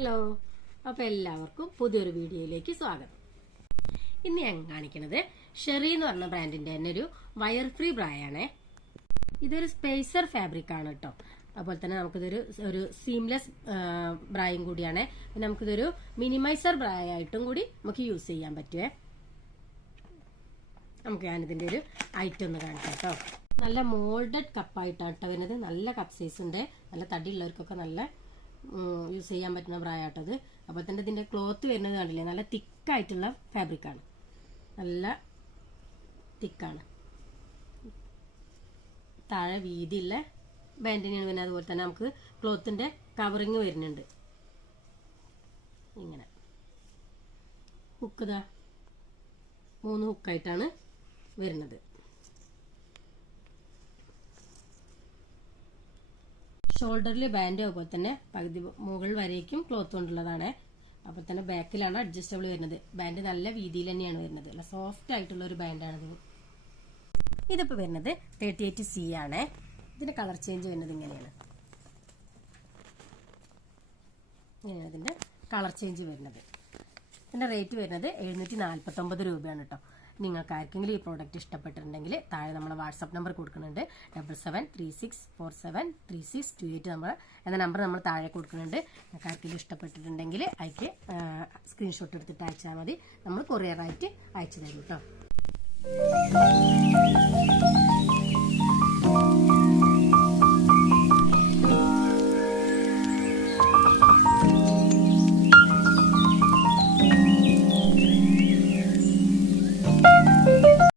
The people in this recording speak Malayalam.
ഹലോ, അപ്പോൾ എല്ലാവർക്കും പുതിയൊരു വീഡിയോയിലേക്ക് സ്വാഗതം. ഇന്ന് ഞാൻ കാണിക്കുന്നത് ഷെറി എന്ന് പറഞ്ഞ ബ്രാൻഡിന്റെ തന്നെ ഒരു വയർ ഫ്രീ ബ്രായാണേ. ഇതൊരു സ്പേസർ ഫാബ്രിക് ആണ് കേട്ടോ. അതുപോലെ തന്നെ നമുക്കിതൊരു സീംലെസ് ബ്രായും കൂടിയാണ്. പിന്നെ നമുക്കിതൊരു മിനിമൈസർ ബ്രായ ആയിട്ടും കൂടി നമുക്ക് യൂസ് ചെയ്യാൻ പറ്റുവേ. നമുക്ക് ഞാനിതിന്റെ ഒരു ഐറ്റം ഒന്ന് കാണിക്കാം കേട്ടോ. നല്ല മോൾഡഡ് കപ്പായിട്ടാണ് കേട്ടോ വരുന്നത്. നല്ല കപ്പ് സൈസ് ഉണ്ട്. നല്ല തടിയുള്ളവർക്കൊക്കെ നല്ല യൂസ് ചെയ്യാൻ പറ്റുന്ന ബ്രായാട്ടത്. അപ്പോൾ തന്നെ ഇതിന്റെ ക്ലോത്ത് വരുന്നത് കണ്ടില്ലേ, നല്ല തിക്കായിട്ടുള്ള ഫാബ്രിക്കാണ്. നല്ല തിക്കാണ്. താഴെ വീതിയുള്ള ബാൻഡിനാണ് വരുന്നത്. അതുപോലെ തന്നെ നമുക്ക് ക്ലോത്തിന്റെ കവറിങ് വരുന്നുണ്ട്. ഇങ്ങനെ ഹുക്ക് 3 ഹുക്കായിട്ടാണ് വരുന്നത്. ഷോൾഡറിൽ ബാൻഡ് അതുപോലെ തന്നെ പകുതി മുകൾ വരേക്കും ക്ലോത്ത് കൊണ്ടുള്ളതാണ്. അപ്പോൾ തന്നെ ബാക്കിലാണ് അഡ്ജസ്റ്റബിൾ വരുന്നത്. ബാൻഡ് നല്ല വീതിയിൽ തന്നെയാണ് വരുന്നത്. നല്ല സോഫ്റ്റ് ആയിട്ടുള്ള ഒരു ബാൻഡാണിത്. ഇതിപ്പോൾ വരുന്നത് 38C ആണ്. ഇതിന്റെ കളർ ചേഞ്ച് വരുന്നത് ഇങ്ങനെയാണ്. ഇതിന്റെ കളർ ചേഞ്ച് വരുന്നത്. ഇതിന്റെ റേറ്റ് വരുന്നത് 749 രൂപയാണ് കേട്ടോ. നിങ്ങൾക്ക് ആർക്കെങ്കിലും ഈ പ്രോഡക്റ്റ് ഇഷ്ടപ്പെട്ടിട്ടുണ്ടെങ്കിൽ താഴെ നമ്മളെ വാട്സാപ്പ് നമ്പർ കൊടുക്കുന്നുണ്ട്. 7736473628 എന്ന നമ്പർ നമ്മൾ താഴെ കൊടുക്കുന്നുണ്ട്. നിങ്ങൾക്ക് ആർക്കെങ്കിലും ഇഷ്ടപ്പെട്ടിട്ടുണ്ടെങ്കിൽ അതിക്ക് സ്ക്രീൻഷോട്ട് എടുത്തിട്ട് അയച്ചാൽ മതി. നമ്മൾ കൊറിയറായിട്ട് അയച്ചു തരും കേട്ടോ.